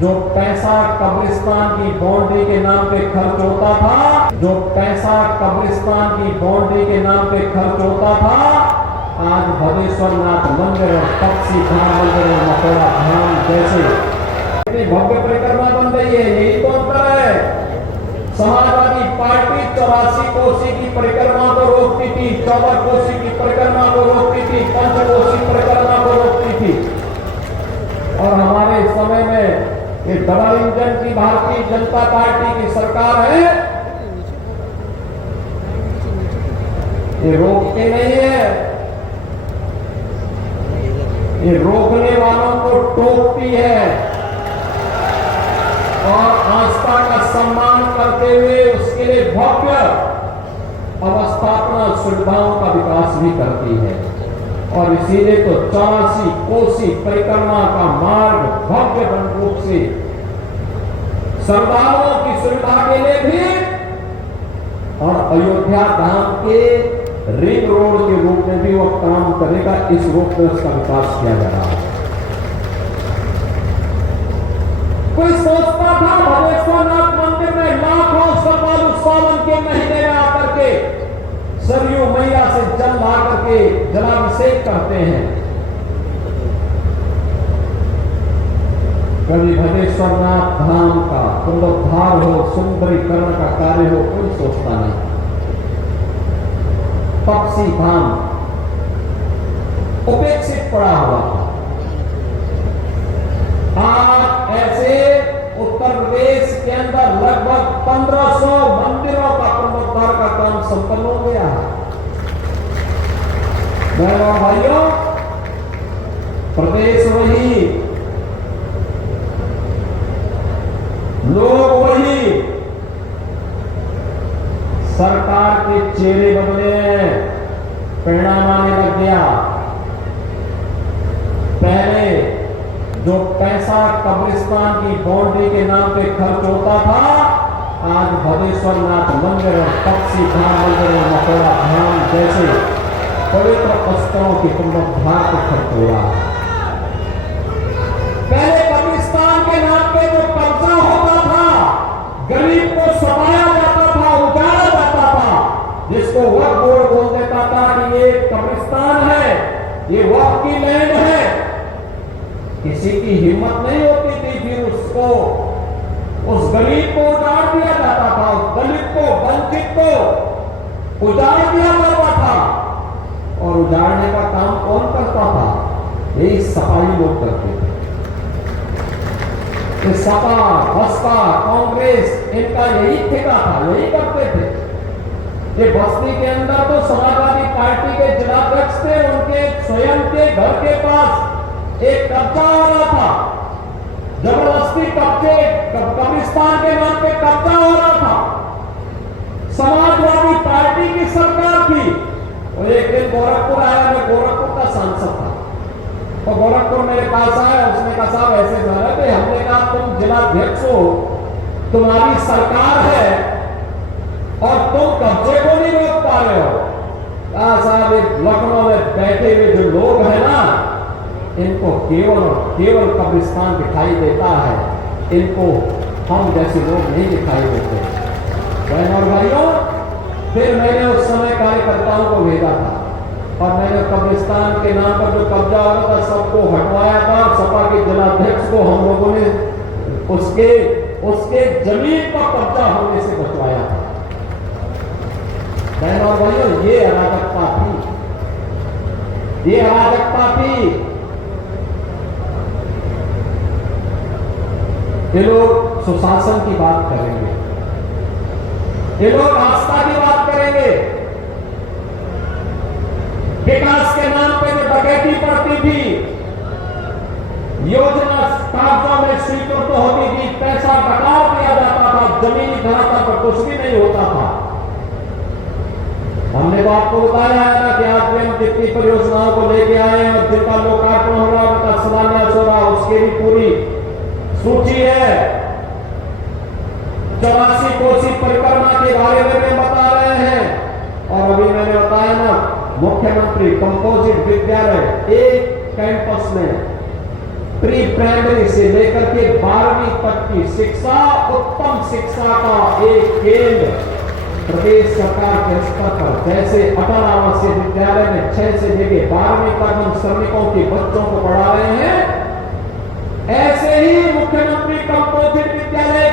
जो पैसा कब्रिस्तान की बाउंड्री के नाम पे खर्च होता था, जो पैसा कब्रिस्तान की बाउंड्री के नाम पे खर्च होता था, आज भदेश्वर नाथ मंदिर और तपसी धाम मंदिर और मथुरा धाम जैसे इतनी भव्य परिक्रमा बन रही है। यही तो अंतर है। समाजवादी पार्टी 84 कोसी की परिक्रमा को रोकती थी, 14 कोसी की परिक्रमा को रोकती थी, पंचकोसी परिक्रमा को रोकती थी। और हमारे समय में ये डबल इंजन की भारतीय जनता पार्टी की सरकार है, ये रोकती नहीं है, ये रोकने वालों को टोकती है और आस्था का सम्मान करते हुए उसके लिए भव्य अवस्थापना सुविधाओं का विकास भी करती है। और इसीलिए तो 84 कोसी परिक्रमा का मार्ग भव्य रूप से श्रद्धालुओं की सुविधा के लिए भी और अयोध्या धाम के रिंग रोड के रूप में भी वह काम करेगा। इस रूप में उसका विकास किया जा रहा है। कोई सोचता था भदेश्वर नाथ मंदिर में लाखों श्रद्धालु सावन के महीने में आकर के सरयू मैया से जल ला करके जलाभिषेक करते हैं। कभी भदेश्वर नाथ धाम का पुनरुद्धार हो, सुंदरीकरण का कार्य हो, कोई सोचता नहीं। तपसी धाम उपेक्षित पड़ा हुआ था। आज ऐसे उत्तर प्रदेश के अंदर लगभग 1500 मंदिरों का पुनरुद्धार का काम संपन्न हो गया है। बहनों भाइयों, प्रदेश वही, लोग वही, सरकार के चेहरे बदले हैं, परिणाम आने लग गया। पहले जो पैसा कब्रिस्तान की बाउंड्री के नाम पे खर्च होता था, आज भदेश्वर नाथ मंदिर और तपसी धाम मंदिर और मथुरा धाम जैसे पवित्र स्थलों के पुनरुद्धार पे खर्च हो रहा है। पहले कब्रिस्तान के नाम पे जो कब्जा होता था, गरीब को सताया जाता था, उजाड़ा जाता था, जिसको वक्फ बोर्ड बोल देता था कि ये कब्रिस्तान है, ये वक्फ की लैंड है। किसी की हिम्मत नहीं होती थी, फिर उसको, उस गरीब को उजाड़ दिया जाता था, उस दलित को, वंचित को उजाड़ दिया जाता था। और उजाड़ने का काम कौन करता था? यही सपाई लोग करते थे। ये सपा, बसपा, कांग्रेस, इनका यही ठेका था, यही करते थे। ये बस्ती के अंदर तो समाजवादी पार्टी के जिलाध्यक्ष थे, उनके स्वयं के घर के पास एक कब्जा हो रहा था, जबरदस्ती कब्जे, कब्रिस्तान के नाम पे कब्जा हो रहा था। समाजवादी पार्टी की सरकार थी। और एक दिन गोरखपुर आया, मैं गोरखपुर का सांसद था, तो गोरखपुर मेरे पास आया, उसने कहा साहब ऐसे थे। हमने कहा तुम जिलाध्यक्ष हो, तुम्हारी सरकार है और तुम कब्जे को नहीं रोक पा रहे हो। कहा साहब लखनऊ में बैठे हुए जो लोग हैं ना, इनको केवल और केवल कब्रिस्तान दिखाई देता है, इनको हम जैसे लोग नहीं दिखाई देते। बहनों और भाइयों, फिर मैंने उस समय कार्यकर्ताओं को भेजा था और मैंने कब्रिस्तान के नाम पर जो कब्जा हो रहा था सबको हटवाया था। सपा के जिलाध्यक्ष को हम लोगों ने उसके जमीन पर कब्जा होने से बचवाया था। बहनों और भाइयों, ये अराजकता थी, ये अराजकता थी। ये लोग सुशासन की बात करेंगे, ये लोग आस्था की बात करेंगे, विकास के नाम पे जो डकैती पड़ती थी, योजना कागजों में स्वीकृत होती थी, पैसा डकार दिया जाता था, जमीनी धरातल पर कुछ भी नहीं होता था। हमने तो आपको बताया है ना कि आज में हम जितनी परियोजनाओं को लेके आए और जिनका लोकार्पण हो रहा, उनका शिलान्यास हो रहा, उसकी भी पूरी सूची है। 84 कोसी परिक्रमा के बारे में बता रहे हैं। और अभी मैंने बताया ना, मुख्यमंत्री कंपोजिट विद्यालय एक कैंपस में प्री प्राइमरी से लेकर के 12वीं की शिक्षा, उत्तम शिक्षा का एक केंद्र प्रदेश सरकार के स्तर पर, जैसे अटल आवासीय विद्यालय में 6 से लेकर 12वीं तक हम श्रमिकों के बच्चों को पढ़ा रहे हैं, ऐसे ही मुख्यमंत्री कंपोजिट विद्यालय